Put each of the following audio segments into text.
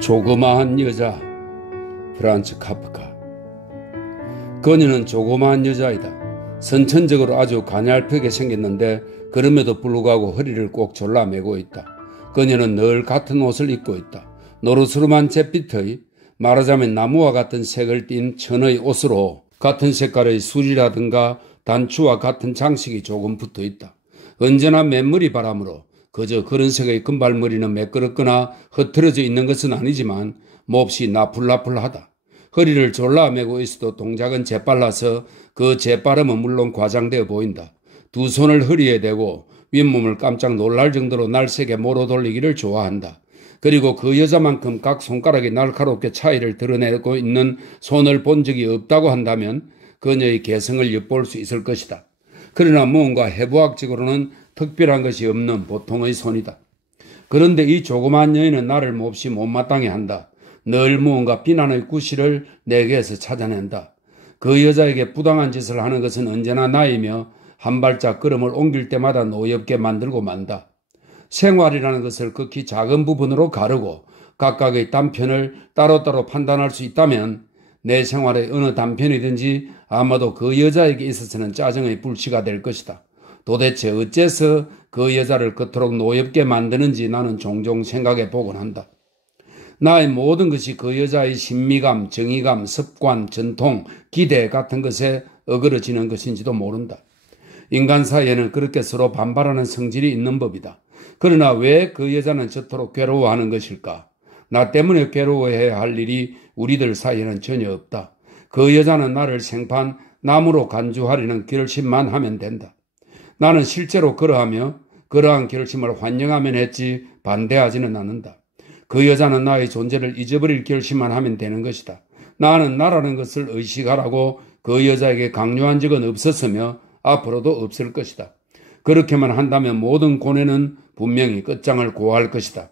조그마한 여자. 프란츠 카프카. 그녀는 조그마한 여자이다. 선천적으로 아주 가냘프게 생겼는데 그럼에도 불구하고 허리를 꼭 졸라매고 있다. 그녀는 늘 같은 옷을 입고 있다. 노르스름한 잿빛의, 말하자면 나무와 같은 색을 띤 천의 옷으로 같은 색깔의 술이라든가 단추와 같은 장식이 조금 붙어 있다. 언제나 맨머리 바람으로 그저 그런 색의 금발머리는 매끄럽거나 흐트러져 있는 것은 아니지만 몹시 나풀나풀하다. 허리를 졸라매고 있어도 동작은 재빨라서 그 재빠름은 물론 과장되어 보인다. 두 손을 허리에 대고 윗몸을 깜짝 놀랄 정도로 날쌔게 몰어 돌리기를 좋아한다. 그리고 그 여자만큼 각 손가락이 날카롭게 차이를 드러내고 있는 손을 본 적이 없다고 한다면 그녀의 개성을 엿볼 수 있을 것이다. 그러나 무언가 해부학적으로는 특별한 것이 없는 보통의 손이다. 그런데 이 조그만 여인은 나를 몹시 못마땅해 한다. 늘 무언가 비난의 구실을 내게서 찾아낸다. 그 여자에게 부당한 짓을 하는 것은 언제나 나이며 한 발짝 걸음을 옮길 때마다 노엽게 만들고 만다. 생활이라는 것을 극히 작은 부분으로 가르고 각각의 단편을 따로따로 판단할 수 있다면 내 생활의 어느 단편이든지 아마도 그 여자에게 있어서는 짜증의 불씨가 될 것이다. 도대체 어째서 그 여자를 그토록 노엽게 만드는지 나는 종종 생각해 보곤 한다. 나의 모든 것이 그 여자의 신미감, 정의감, 습관, 전통, 기대 같은 것에 어그러지는 것인지도 모른다. 인간 사이에는 그렇게 서로 반발하는 성질이 있는 법이다. 그러나 왜 그 여자는 저토록 괴로워하는 것일까? 나 때문에 괴로워해야 할 일이 우리들 사이에는 전혀 없다. 그 여자는 나를 생판 나무로 간주하려는 결심만 하면 된다. 나는 실제로 그러하며 그러한 결심을 환영하면 했지 반대하지는 않는다. 그 여자는 나의 존재를 잊어버릴 결심만 하면 되는 것이다. 나는 나라는 것을 의식하라고 그 여자에게 강요한 적은 없었으며 앞으로도 없을 것이다. 그렇게만 한다면 모든 고뇌는 분명히 끝장을 고할 것이다.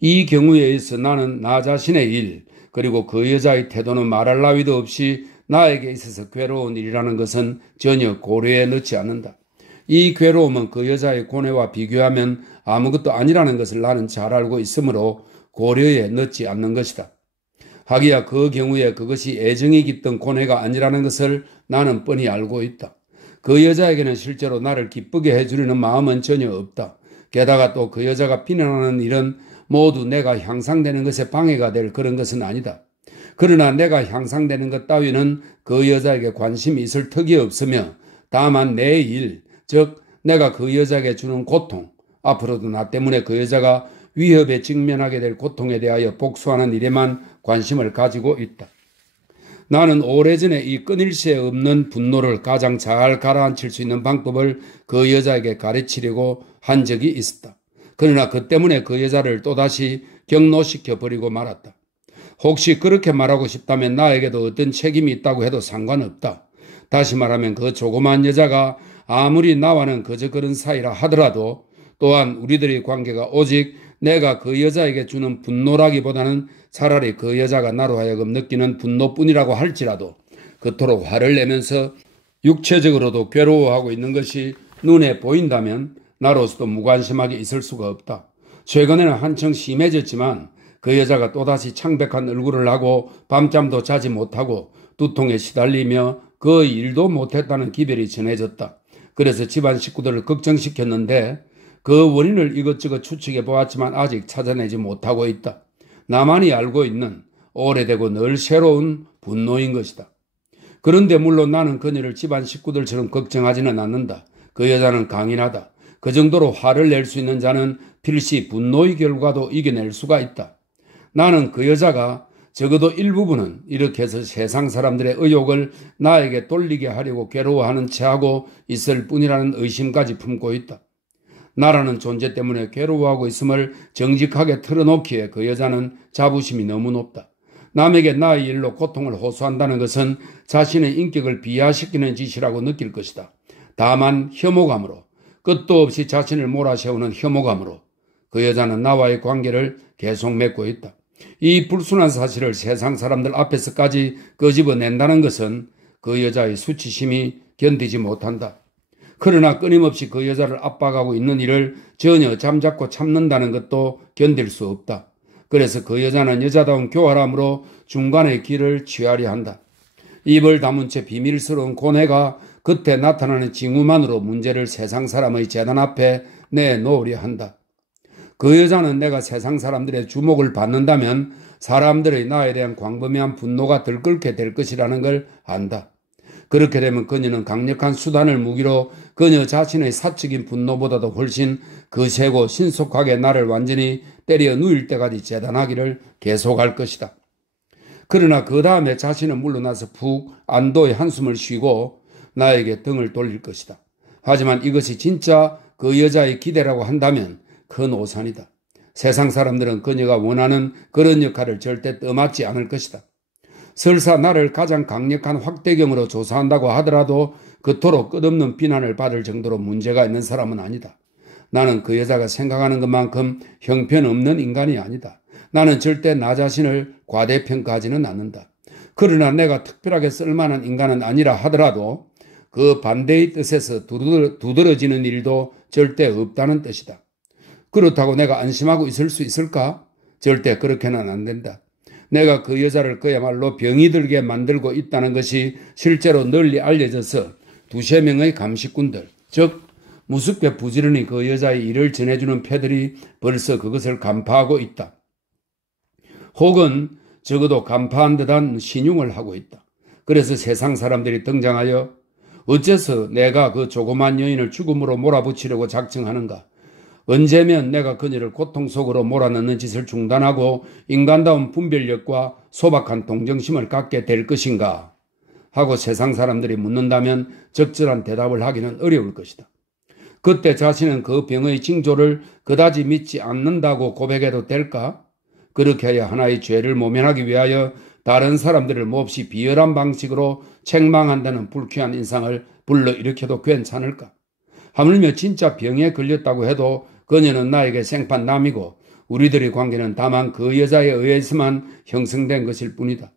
이 경우에 있어 나는 나 자신의 일, 그리고 그 여자의 태도는 말할 나위도 없이 나에게 있어서 괴로운 일이라는 것은 전혀 고려에 넣지 않는다. 이 괴로움은 그 여자의 고뇌와 비교하면 아무것도 아니라는 것을 나는 잘 알고 있으므로 고려에 넣지 않는 것이다. 하기야 그 경우에 그것이 애정이 깃든 고뇌가 아니라는 것을 나는 뻔히 알고 있다. 그 여자에게는 실제로 나를 기쁘게 해주려는 마음은 전혀 없다. 게다가 또 그 여자가 비난하는 일은 모두 내가 향상되는 것에 방해가 될 그런 것은 아니다. 그러나 내가 향상되는 것 따위는 그 여자에게 관심이 있을 턱이 없으며 다만 내 일, 즉 내가 그 여자에게 주는 고통, 앞으로도 나 때문에 그 여자가 위협에 직면하게 될 고통에 대하여 복수하는 일에만 관심을 가지고 있다. 나는 오래전에 이 끊일 새 없는 분노를 가장 잘 가라앉힐 수 있는 방법을 그 여자에게 가르치려고 한 적이 있었다. 그러나 그 때문에 그 여자를 또다시 경로시켜버리고 말았다. 혹시 그렇게 말하고 싶다면 나에게도 어떤 책임이 있다고 해도 상관없다. 다시 말하면 그 조그만 여자가 아무리 나와는 그저 그런 사이라 하더라도 또한 우리들의 관계가 오직 내가 그 여자에게 주는 분노라기보다는 차라리 그 여자가 나로 하여금 느끼는 분노뿐이라고 할지라도 그토록 화를 내면서 육체적으로도 괴로워하고 있는 것이 눈에 보인다면 나로서도 무관심하게 있을 수가 없다. 최근에는 한층 심해졌지만 그 여자가 또다시 창백한 얼굴을 하고 밤잠도 자지 못하고 두통에 시달리며 그 일도 못했다는 기별이 전해졌다. 그래서 집안 식구들을 걱정시켰는데 그 원인을 이것저것 추측해 보았지만 아직 찾아내지 못하고 있다. 나만이 알고 있는 오래되고 늘 새로운 분노인 것이다. 그런데 물론 나는 그녀를 집안 식구들처럼 걱정하지는 않는다. 그 여자는 강인하다. 그 정도로 화를 낼 수 있는 자는 필시 분노의 결과도 이겨낼 수가 있다. 나는 그 여자가 적어도 일부분은 이렇게 해서 세상 사람들의 의욕을 나에게 돌리게 하려고 괴로워하는 체하고 있을 뿐이라는 의심까지 품고 있다. 나라는 존재 때문에 괴로워하고 있음을 정직하게 털어놓기에 그 여자는 자부심이 너무 높다. 남에게 나의 일로 고통을 호소한다는 것은 자신의 인격을 비하시키는 짓이라고 느낄 것이다. 다만 혐오감으로, 끝도 없이 자신을 몰아세우는 혐오감으로 그 여자는 나와의 관계를 계속 맺고 있다. 이 불순한 사실을 세상 사람들 앞에서까지 끄집어낸다는 것은 그 여자의 수치심이 견디지 못한다. 그러나 끊임없이 그 여자를 압박하고 있는 일을 전혀 잠자코 참는다는 것도 견딜 수 없다. 그래서 그 여자는 여자다운 교활함으로 중간의 길을 취하려 한다. 입을 다문 채 비밀스러운 고뇌가 그때 나타나는 징후만으로 문제를 세상 사람의 재단 앞에 내놓으려 한다. 그 여자는 내가 세상 사람들의 주목을 받는다면 사람들의 나에 대한 광범위한 분노가 들끓게 될 것이라는 걸 안다. 그렇게 되면 그녀는 강력한 수단을 무기로 그녀 자신의 사적인 분노보다도 훨씬 거세고 신속하게 나를 완전히 때려 누일 때까지 재단하기를 계속할 것이다. 그러나 그 다음에 자신은 물러나서 푹 안도의 한숨을 쉬고 나에게 등을 돌릴 것이다. 하지만 이것이 진짜 그 여자의 기대라고 한다면 큰 오산이다. 세상 사람들은 그녀가 원하는 그런 역할을 절대 떠맡지 않을 것이다. 설사 나를 가장 강력한 확대경으로 조사한다고 하더라도 그토록 끝없는 비난을 받을 정도로 문제가 있는 사람은 아니다. 나는 그 여자가 생각하는 것만큼 형편없는 인간이 아니다. 나는 절대 나 자신을 과대평가하지는 않는다. 그러나 내가 특별하게 쓸만한 인간은 아니라 하더라도 그 반대의 뜻에서 두드러지는 일도 절대 없다는 뜻이다. 그렇다고 내가 안심하고 있을 수 있을까? 절대 그렇게는 안 된다. 내가 그 여자를 그야말로 병이 들게 만들고 있다는 것이 실제로 널리 알려져서 두세 명의 감식꾼들, 즉 무섭게 부지런히 그 여자의 일을 전해주는 패들이 벌써 그것을 간파하고 있다. 혹은 적어도 간파한 듯한 신용을 하고 있다. 그래서 세상 사람들이 등장하여 어째서 내가 그 조그만 여인을 죽음으로 몰아붙이려고 작정하는가? 언제면 내가 그녀를 고통 속으로 몰아넣는 짓을 중단하고 인간다운 분별력과 소박한 동정심을 갖게 될 것인가? 하고 세상 사람들이 묻는다면 적절한 대답을 하기는 어려울 것이다. 그때 자신은 그 병의 징조를 그다지 믿지 않는다고 고백해도 될까? 그렇게 해야 하나의 죄를 모면하기 위하여 다른 사람들을 몹시 비열한 방식으로 책망한다는 불쾌한 인상을 불러일으켜도 괜찮을까? 하물며 진짜 병에 걸렸다고 해도 그녀는 나에게 생판남이고 우리들의 관계는 다만 그 여자에 의해서만 형성된 것일 뿐이다.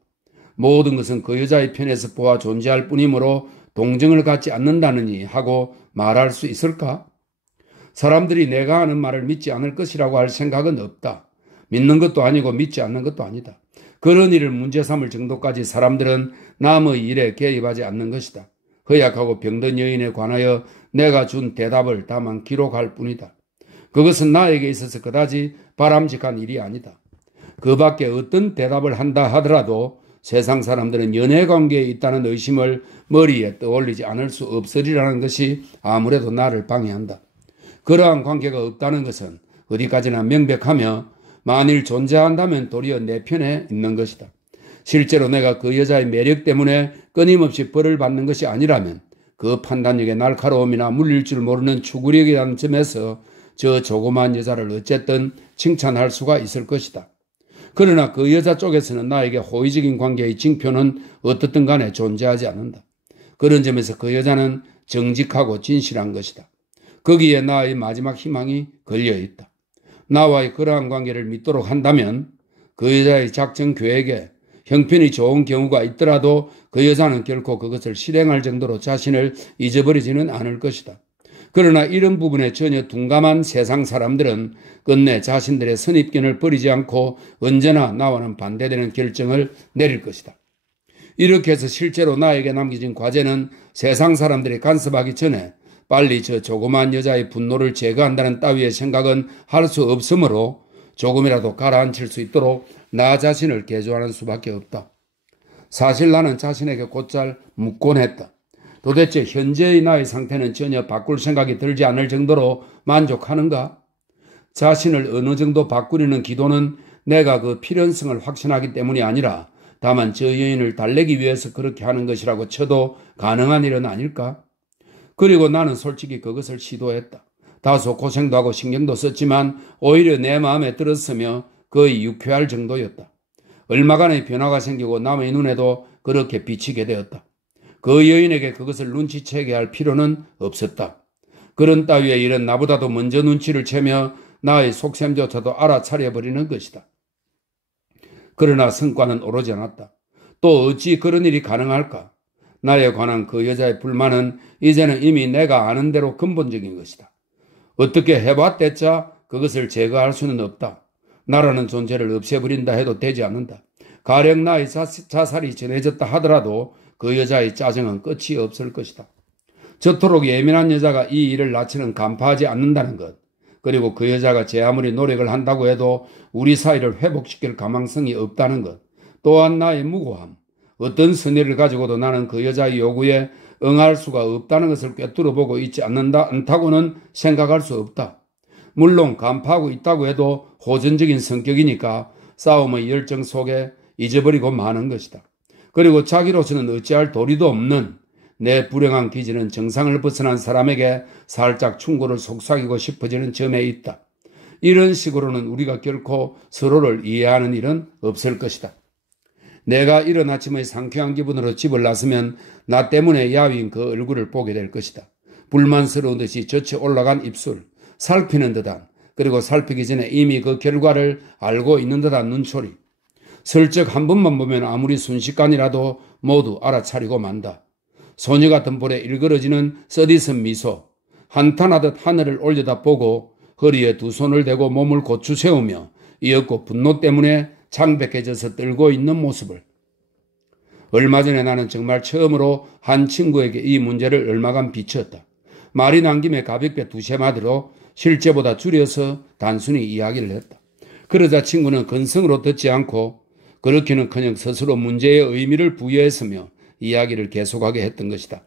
모든 것은 그 여자의 편에서 보아 존재할 뿐이므로 동정을 갖지 않는다느니 하고 말할 수 있을까? 사람들이 내가 하는 말을 믿지 않을 것이라고 할 생각은 없다. 믿는 것도 아니고 믿지 않는 것도 아니다. 그런 일을 문제 삼을 정도까지 사람들은 남의 일에 개입하지 않는 것이다. 허약하고 병든 여인에 관하여 내가 준 대답을 다만 기록할 뿐이다. 그것은 나에게 있어서 그다지 바람직한 일이 아니다. 그 밖에 어떤 대답을 한다 하더라도 세상 사람들은 연애관계에 있다는 의심을 머리에 떠올리지 않을 수 없으리라는 것이 아무래도 나를 방해한다. 그러한 관계가 없다는 것은 어디까지나 명백하며 만일 존재한다면 도리어 내 편에 있는 것이다. 실제로 내가 그 여자의 매력 때문에 끊임없이 벌을 받는 것이 아니라면 그 판단력의 날카로움이나 물릴 줄 모르는 추구력이라는 점에서 저 조그만 여자를 어쨌든 칭찬할 수가 있을 것이다. 그러나 그 여자 쪽에서는 나에게 호의적인 관계의 징표는 어떻든 간에 존재하지 않는다. 그런 점에서 그 여자는 정직하고 진실한 것이다. 거기에 나의 마지막 희망이 걸려있다. 나와의 그러한 관계를 믿도록 한다면 그 여자의 작전 계획에 형편이 좋은 경우가 있더라도 그 여자는 결코 그것을 실행할 정도로 자신을 잊어버리지는 않을 것이다. 그러나 이런 부분에 전혀 둔감한 세상 사람들은 끝내 자신들의 선입견을 버리지 않고 언제나 나와는 반대되는 결정을 내릴 것이다. 이렇게 해서 실제로 나에게 남겨진 과제는 세상 사람들이 간섭하기 전에 빨리 저 조그만 여자의 분노를 제거한다는 따위의 생각은 할 수 없으므로 조금이라도 가라앉힐 수 있도록 나 자신을 개조하는 수밖에 없다. 사실 나는 자신에게 곧잘 묻곤 했다. 도대체 현재의 나의 상태는 전혀 바꿀 생각이 들지 않을 정도로 만족하는가? 자신을 어느 정도 바꾸려는 기도는 내가 그 필연성을 확신하기 때문이 아니라 다만 저 여인을 달래기 위해서 그렇게 하는 것이라고 쳐도 가능한 일은 아닐까? 그리고 나는 솔직히 그것을 시도했다. 다소 고생도 하고 신경도 썼지만 오히려 내 마음에 들었으며 거의 유쾌할 정도였다. 얼마간의 변화가 생기고 남의 눈에도 그렇게 비치게 되었다. 그 여인에게 그것을 눈치채게 할 필요는 없었다. 그런 따위의 일은 나보다도 먼저 눈치를 채며 나의 속셈조차도 알아차려버리는 것이다. 그러나 성과는 오르지 않았다. 또 어찌 그런 일이 가능할까? 나에 관한 그 여자의 불만은 이제는 이미 내가 아는 대로 근본적인 것이다. 어떻게 해봤댔자 그것을 제거할 수는 없다. 나라는 존재를 없애버린다 해도 되지 않는다. 가령 나의 자살이 전해졌다 하더라도 그 여자의 짜증은 끝이 없을 것이다. 저토록 예민한 여자가 이 일을 낳지는 간파하지 않는다는 것, 그리고 그 여자가 제 아무리 노력을 한다고 해도 우리 사이를 회복시킬 가망성이 없다는 것, 또한 나의 무고함, 어떤 선의를 가지고도 나는 그 여자의 요구에 응할 수가 없다는 것을 꿰뚫어 보고 있지 않다고는 생각할 수 없다. 물론 간파하고 있다고 해도 호전적인 성격이니까 싸움의 열정 속에 잊어버리고 마는 것이다. 그리고 자기로서는 어찌할 도리도 없는 내 불행한 기질은 정상을 벗어난 사람에게 살짝 충고를 속삭이고 싶어지는 점에 있다. 이런 식으로는 우리가 결코 서로를 이해하는 일은 없을 것이다. 내가 이른 아침의 상쾌한 기분으로 집을 나서면 나 때문에 야윈 그 얼굴을 보게 될 것이다. 불만스러운 듯이 젖혀 올라간 입술, 살피는 듯한, 그리고 살피기 전에 이미 그 결과를 알고 있는 듯한 눈초리. 슬쩍 한 번만 보면 아무리 순식간이라도 모두 알아차리고 만다. 소녀 같은 볼에 일그러지는 써디슨 미소, 한탄하듯 하늘을 올려다보고 허리에 두 손을 대고 몸을 고추 세우며 이윽고 분노 때문에 창백해져서 떨고 있는 모습을. 얼마 전에 나는 정말 처음으로 한 친구에게 이 문제를 얼마간 비쳤다. 말이 난 김에 가볍게 두세 마디로 실제보다 줄여서 단순히 이야기를 했다. 그러자 친구는 건성으로 듣지 않고 그렇기는커녕 스스로 문제의 의미를 부여했으며 이야기를 계속하게 했던 것이다.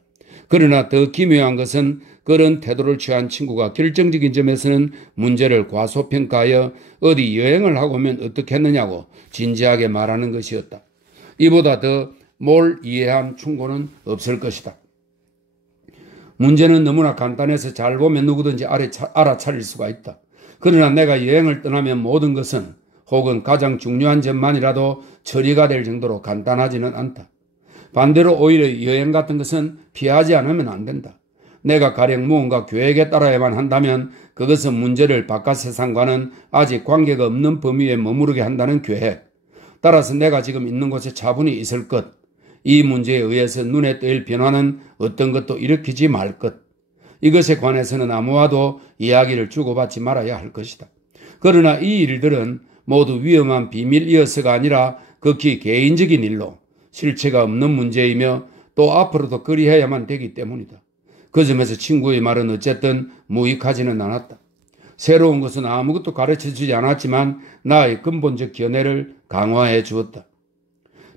그러나 더 기묘한 것은 그런 태도를 취한 친구가 결정적인 점에서는 문제를 과소평가하여 어디 여행을 하고 오면 어떻겠느냐고 진지하게 말하는 것이었다. 이보다 더 뭘 이해한 충고는 없을 것이다. 문제는 너무나 간단해서 잘 보면 누구든지 알아차릴 수가 있다. 그러나 내가 여행을 떠나면 모든 것은 혹은 가장 중요한 점만이라도 처리가 될 정도로 간단하지는 않다. 반대로 오히려 여행 같은 것은 피하지 않으면 안 된다. 내가 가령 무언가 계획에 따라야만 한다면 그것은 문제를 바깥 세상과는 아직 관계가 없는 범위에 머무르게 한다는 계획. 따라서 내가 지금 있는 곳에 차분히 있을 것. 이 문제에 의해서 눈에 띄일 변화는 어떤 것도 일으키지 말 것. 이것에 관해서는 아무와도 이야기를 주고받지 말아야 할 것이다. 그러나 이 일들은 모두 위험한 비밀이어서가 아니라 극히 개인적인 일로 실체가 없는 문제이며 또 앞으로도 그리해야만 되기 때문이다. 그 점에서 친구의 말은 어쨌든 무익하지는 않았다. 새로운 것은 아무것도 가르쳐주지 않았지만 나의 근본적 견해를 강화해 주었다.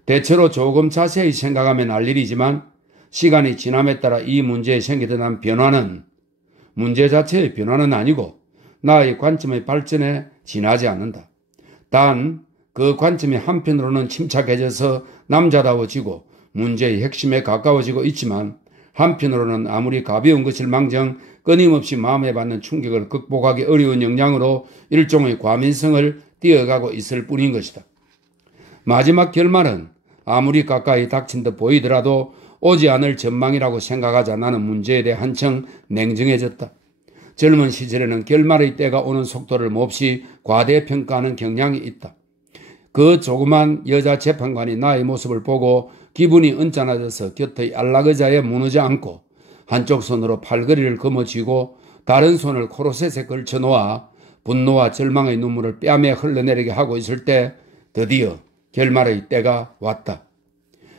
대체로 조금 자세히 생각하면 알 일이지만 시간이 지남에 따라 이 문제에 생기던 변화는 문제 자체의 변화는 아니고 나의 관점의 발전에 지나지 않는다. 단 그 관점이 한편으로는 침착해져서 남자다워지고 문제의 핵심에 가까워지고 있지만 한편으로는 아무리 가벼운 것일망정 끊임없이 마음에 받는 충격을 극복하기 어려운 역량으로 일종의 과민성을 띄어가고 있을 뿐인 것이다. 마지막 결말은 아무리 가까이 닥친 듯 보이더라도 오지 않을 전망이라고 생각하자 나는 문제에 대해 한층 냉정해졌다. 젊은 시절에는 결말의 때가 오는 속도를 몹시 과대평가하는 경향이 있다. 그 조그만 여자 재판관이 나의 모습을 보고 기분이 언짢아져서 곁의 안락의자에 무너져 앉고 한쪽 손으로 팔걸이를 거머쥐고 다른 손을 코로셋에 걸쳐놓아 분노와 절망의 눈물을 뺨에 흘러내리게 하고 있을 때 드디어 결말의 때가 왔다.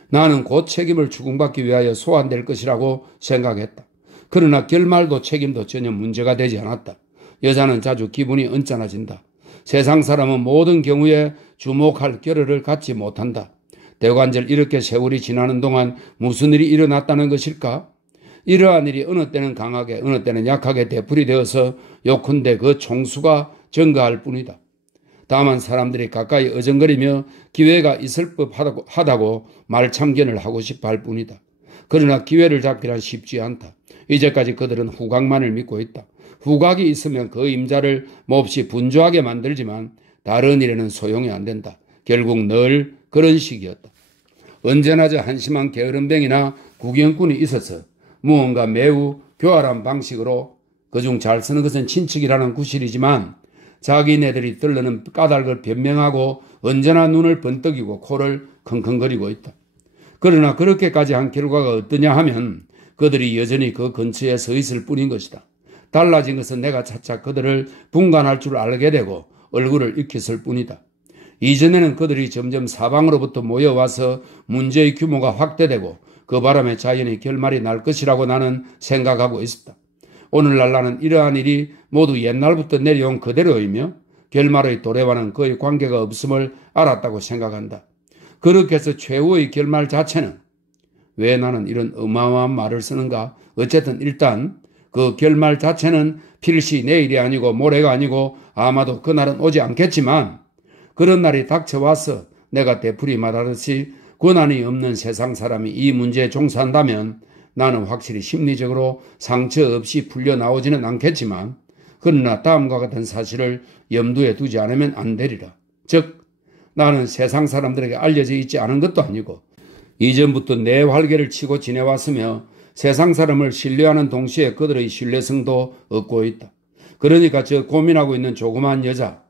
나는 곧 책임을 추궁받기 위하여 소환될 것이라고 생각했다. 그러나 결말도 책임도 전혀 문제가 되지 않았다. 여자는 자주 기분이 언짢아진다. 세상 사람은 모든 경우에 주목할 겨를을 갖지 못한다. 대관절 이렇게 세월이 지나는 동안 무슨 일이 일어났다는 것일까? 이러한 일이 어느 때는 강하게 어느 때는 약하게 되풀이되어서 요컨대 그 총수가 증가할 뿐이다. 다만 사람들이 가까이 어정거리며 기회가 있을 법하다고 말참견을 하고 싶어 할 뿐이다. 그러나 기회를 잡기란 쉽지 않다. 이제까지 그들은 후각만을 믿고 있다. 후각이 있으면 그 임자를 몹시 분주하게 만들지만 다른 일에는 소용이 안 된다. 결국 늘 그런 식이었다. 언제나 저 한심한 게으름뱅이나 구경꾼이 있어서 무언가 매우 교활한 방식으로 그중 잘 쓰는 것은 친척이라는 구실이지만 자기네들이 들르는 까닭을 변명하고 언제나 눈을 번뜩이고 코를 킁킁거리고 있다. 그러나 그렇게까지 한 결과가 어떠냐 하면 그들이 여전히 그 근처에 서 있을 뿐인 것이다. 달라진 것은 내가 차차 그들을 분간할 줄 알게 되고 얼굴을 익혔을 뿐이다. 이전에는 그들이 점점 사방으로부터 모여와서 문제의 규모가 확대되고 그 바람에 자연히 결말이 날 것이라고 나는 생각하고 있었다. 오늘날 나는 이러한 일이 모두 옛날부터 내려온 그대로이며 결말의 도래와는 거의 관계가 없음을 알았다고 생각한다. 그렇게 해서 최후의 결말 자체는, 왜 나는 이런 어마어마한 말을 쓰는가? 어쨌든 일단 그 결말 자체는 필시 내일이 아니고 모레가 아니고 아마도 그날은 오지 않겠지만, 그런 날이 닥쳐와서 내가 되풀이 말하듯이 고난이 없는 세상 사람이 이 문제에 종사한다면 나는 확실히 심리적으로 상처 없이 풀려 나오지는 않겠지만, 그러나 다음과 같은 사실을 염두에 두지 않으면 안 되리라. 즉, 나는 세상 사람들에게 알려져 있지 않은 것도 아니고 이전부터 내 활개를 치고 지내왔으며 세상 사람을 신뢰하는 동시에 그들의 신뢰성도 얻고 있다. 그러니까 저 고민하고 있는 조그만 여자,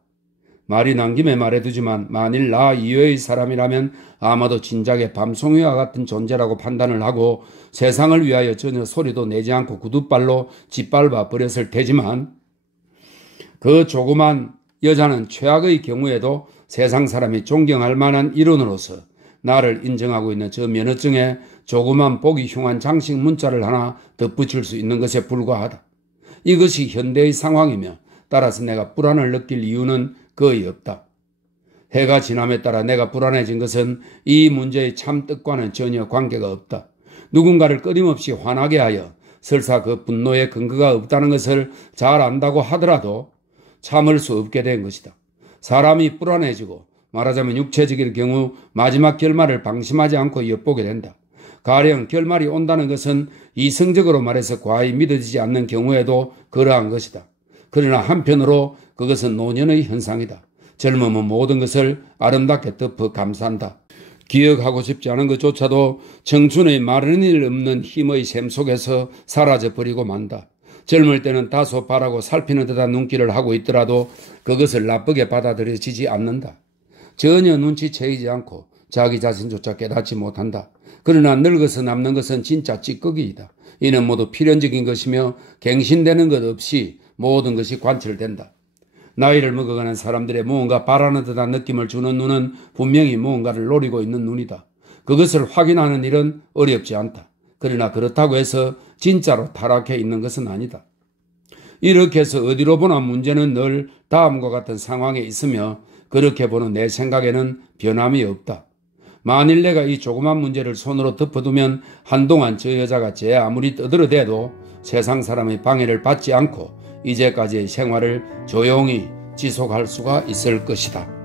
말이 난 김에 말해두지만 만일 나 이외의 사람이라면 아마도 진작에 밤송이와 같은 존재라고 판단을 하고 세상을 위하여 전혀 소리도 내지 않고 구둣발로 짓밟아 버렸을 테지만, 그 조그만 여자는 최악의 경우에도 세상 사람이 존경할 만한 일원으로서 나를 인정하고 있는 저 면허증에 조그만 보기 흉한 장식 문자를 하나 덧붙일 수 있는 것에 불과하다. 이것이 현대의 상황이며 따라서 내가 불안을 느낄 이유는 거의 없다. 해가 지남에 따라 내가 불안해진 것은 이 문제의 참뜻과는 전혀 관계가 없다. 누군가를 끊임없이 화나게 하여 설사 그 분노에 근거가 없다는 것을 잘 안다고 하더라도 참을 수 없게 된 것이다. 사람이 불안해지고 말하자면 육체적일 경우 마지막 결말을 방심하지 않고 엿보게 된다. 가령 결말이 온다는 것은 이성적으로 말해서 과히 믿어지지 않는 경우에도 그러한 것이다. 그러나 한편으로 그것은 노년의 현상이다. 젊으면 모든 것을 아름답게 덮어 감싼다. 기억하고 싶지 않은 것조차도 청춘의 마른 일 없는 힘의 샘 속에서 사라져버리고 만다. 젊을 때는 다소 바라고 살피는 듯한 눈길을 하고 있더라도 그것을 나쁘게 받아들여지지 않는다. 전혀 눈치채이지 않고 자기 자신조차 깨닫지 못한다. 그러나 늙어서 남는 것은 진짜 찌꺼기이다. 이는 모두 필연적인 것이며 갱신되는 것 없이 모든 것이 관철된다. 나이를 먹어가는 사람들의 무언가 바라는 듯한 느낌을 주는 눈은 분명히 무언가를 노리고 있는 눈이다. 그것을 확인하는 일은 어렵지 않다. 그러나 그렇다고 해서 진짜로 타락해 있는 것은 아니다. 이렇게 해서 어디로 보나 문제는 늘 다음과 같은 상황에 있으며 그렇게 보는 내 생각에는 변함이 없다. 만일 내가 이 조그만 문제를 손으로 덮어두면 한동안 저 여자가 제 아무리 떠들어대도 세상 사람의 방해를 받지 않고 이제까지의 생활을 조용히 지속할 수가 있을 것이다.